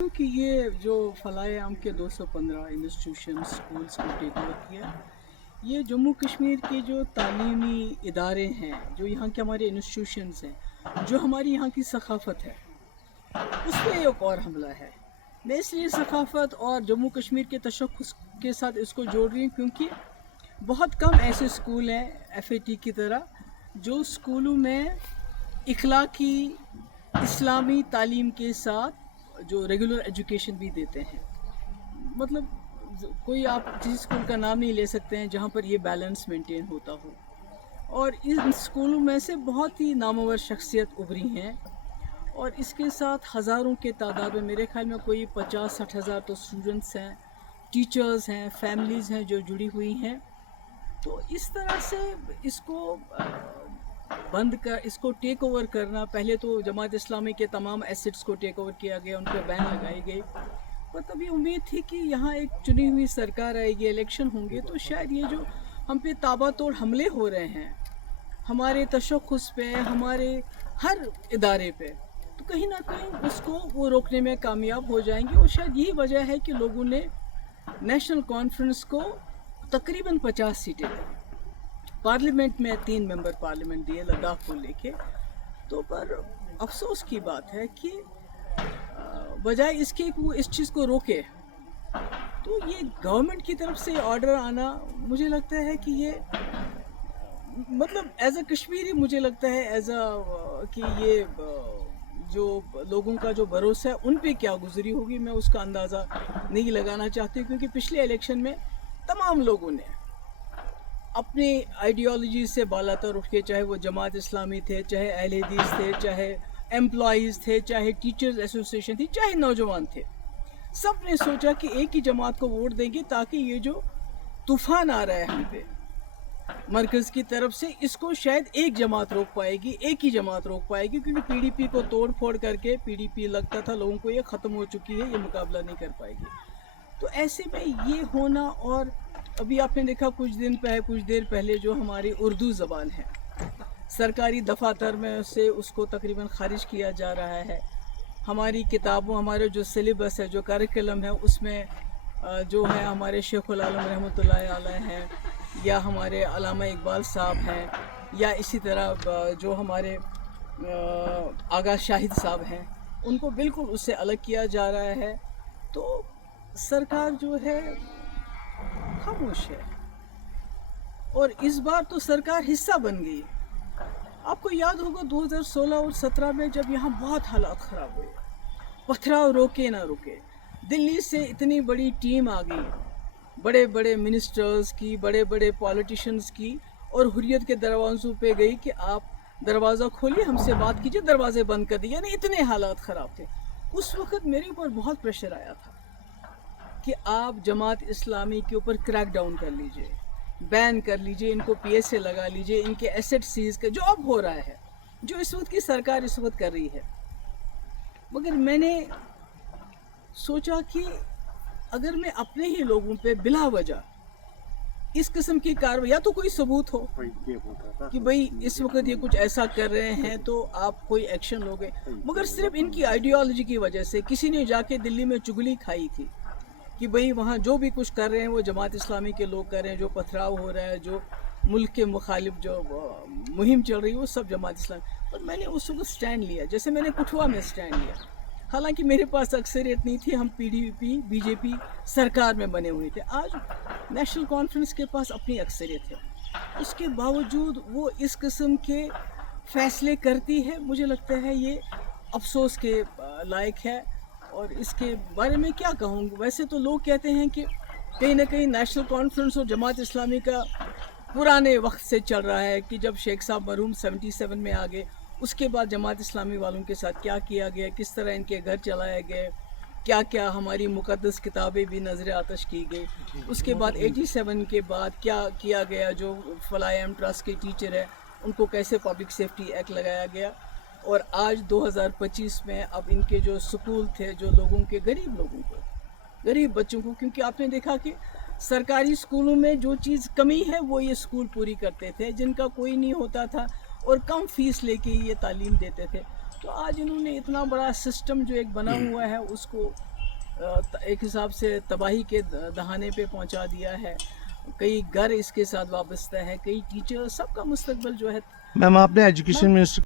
कि ये जो फलाए-ए-आम के 215 इंस्टीट्यूशन स्कूल्स को टेक ओवर किया, ये जम्मू कश्मीर के जो तालीमी इदारे हैं, जो यहाँ के हमारे इंस्टीट्यूशंस हैं, जो हमारी यहाँ की सकाफ़त है, उस पे एक और हमला है। मैं इसलिए सकाफ़त और जम्मू कश्मीर के तशख़्ख़ुस के साथ इसको जोड़ रही हूँ क्योंकि बहुत कम ऐसे स्कूल हैं FAT की तरह जो स्कूलों में इखलाकी इस्लामी तालीम के साथ जो रेगुलर एजुकेशन भी देते हैं। मतलब कोई आप किसी स्कूल का नाम नहीं ले सकते हैं जहाँ पर ये बैलेंस मेंटेन होता हो। और इन स्कूलों में से बहुत ही नामवर शख्सियत उभरी हैं और इसके साथ हज़ारों के तादाद में, मेरे ख्याल में कोई 50-60 हज़ार तो स्टूडेंट्स हैं, टीचर्स हैं, फैमिलीज़ हैं जो जुड़ी हुई हैं। तो इस तरह से इसको इसको टेक ओवर करना, पहले तो जमात इस्लामी के तमाम एसेट्स को टेक ओवर किया गया, उन पर बैन लगाई गई। पर तभी उम्मीद थी कि यहाँ एक चुनी हुई सरकार आएगी, इलेक्शन होंगे, तो शायद ये जो हम पे ताबड़तोड़ हमले हो रहे हैं हमारे तशख़्ख़ुस पे, हमारे हर इदारे पे, तो कहीं ना कहीं उसको वो रोकने में कामयाब हो जाएंगे। और शायद यही वजह है कि लोगों ने नेशनल कॉन्फ्रेंस को तकरीबन 50 सीटें दी। पार्लियामेंट में 3 मेंबर पार्लियामेंट दिए लद्दाख को लेके। तो पर अफसोस की बात है कि बजाय इसके कि वो इस चीज़ को रोके, तो ये गवर्नमेंट की तरफ से ऑर्डर आना, मुझे लगता है कि ये मतलब एज अ कश्मीरी मुझे लगता है कि ये जो लोगों का जो भरोसा है उन पे क्या गुजरी होगी, मैं उसका अंदाज़ा नहीं लगाना चाहती। क्योंकि पिछले इलेक्शन में तमाम लोगों ने अपनी आइडियोलॉजी से बालातर उठ के, चाहे वो जमात इस्लामी थे, चाहे अहले हदीस थे, चाहे एम्प्लॉइज़ थे, चाहे टीचर्स एसोसिएशन थी, चाहे नौजवान थे, सब ने सोचा कि एक ही जमात को वोट देंगे ताकि ये जो तूफ़ान आ रहा है हम पे मरकज़ की तरफ से, इसको शायद एक जमात रोक पाएगी, एक ही जमात रोक पाएगी। क्योंकि PDP को तोड़ फोड़ करके PDP लगता था लोगों को ये ख़त्म हो चुकी है, ये मुकाबला नहीं कर पाएगी। तो ऐसे में ये होना, और अभी आपने देखा कुछ देर पहले जो हमारी उर्दू ज़बान है, सरकारी दफातर में से उसको तकरीबन ख़ारिज किया जा रहा है। हमारी किताबों, हमारे जो सिलेबस है, जो करिकुलम है, उसमें जो है हमारे शेखुल आलम रहमतुल्लाहि अलैह हैं, या हमारे अल्लामा इकबाल साहब हैं, या इसी तरह जो हमारे आगा शाहिद साहब हैं, उनको बिल्कुल उससे अलग किया जा रहा है। तो सरकार जो है खामोश है, और इस बार तो सरकार हिस्सा बन गई। आपको याद होगा 2016 और 17 में जब यहाँ बहुत हालात ख़राब हुए, पथराव रोके ना रुके, दिल्ली से इतनी बड़ी टीम आ गई, बड़े बड़े मिनिस्टर्स की, बड़े बड़े पॉलिटिशियंस की, और हुर्रियत के दरवाज़ों पे गई कि आप दरवाज़ा खोलिए, हमसे बात कीजिए, दरवाजे बंद कर दिए। यानी इतने हालात ख़राब थे। उस वक़्त मेरे ऊपर बहुत प्रेशर आया था कि आप जमात इस्लामी के ऊपर क्रैक डाउन कर लीजिए, बैन कर लीजिए, इनको PSA लगा लीजिए, इनके एसेट सीज कर, जो अब हो रहा है, जो इस वक्त की सरकार इस वक्त कर रही है। मगर मैंने सोचा कि अगर मैं अपने ही लोगों पे बिला वजह इस किस्म की कार्रवाई, या तो कोई सबूत हो कि भाई इस वक्त ये कुछ ऐसा कर रहे हैं तो आप कोई एक्शन लोगे, मगर सिर्फ इनकी आइडियोलॉजी की वजह से किसी ने जाके दिल्ली में चुगली खाई थी कि भाई वहाँ जो भी कुछ कर रहे हैं वो जमात इस्लामी के लोग कर रहे हैं, जो पथराव हो रहा है, जो मुल्क के मुखालिफ जो मुहिम चल रही है, वो सब जमात इस्लामी। पर मैंने उस वक्त स्टैंड लिया, जैसे मैंने कठुआ में स्टैंड लिया। हालांकि मेरे पास अक्सरियत नहीं थी, हम PDP BJP सरकार में बने हुए थे। आज नेशनल कॉन्फ्रेंस के पास अपनी अक्सरियत है, उसके बावजूद वो इस किस्म के फैसले करती है। मुझे लगता है ये अफसोस के लायक है। और इसके बारे में क्या कहूँगी, वैसे तो लोग कहते हैं कि कहीं ना कहीं नेशनल कॉन्फ्रेंस और जमात इस्लामी का पुराने वक्त से चल रहा है, कि जब शेख साहब मरहूम 77 में आ गए, उसके बाद जमात इस्लामी वालों के साथ क्या किया गया, किस तरह इनके घर चलाए गए, क्या क्या हमारी मुक़द्दस किताबें भी नज़र आतश की गई। उसके बाद 87 के बाद क्या किया गया, जो फलाए-ए-आम ट्रस्ट के टीचर है उनको कैसे पब्लिक सेफ्टी एक्ट लगाया गया। और आज 2025 में अब इनके जो स्कूल थे, जो लोगों के गरीब बच्चों को, क्योंकि आपने देखा कि सरकारी स्कूलों में जो चीज़ कमी है वो ये स्कूल पूरी करते थे, जिनका कोई नहीं होता था, और कम फीस लेके ये तालीम देते थे। तो आज इन्होंने इतना बड़ा सिस्टम जो एक बना हुआ है उसको ایک حساب سے تباہی کے دہانے پہ پہنچا دیا ہے. کئی گھر اس کے ساتھ وابستہ ہے, کئی ٹیچر, سب کا مستقبل جو ہے. میم آپ نے ایجوکیشن منسٹر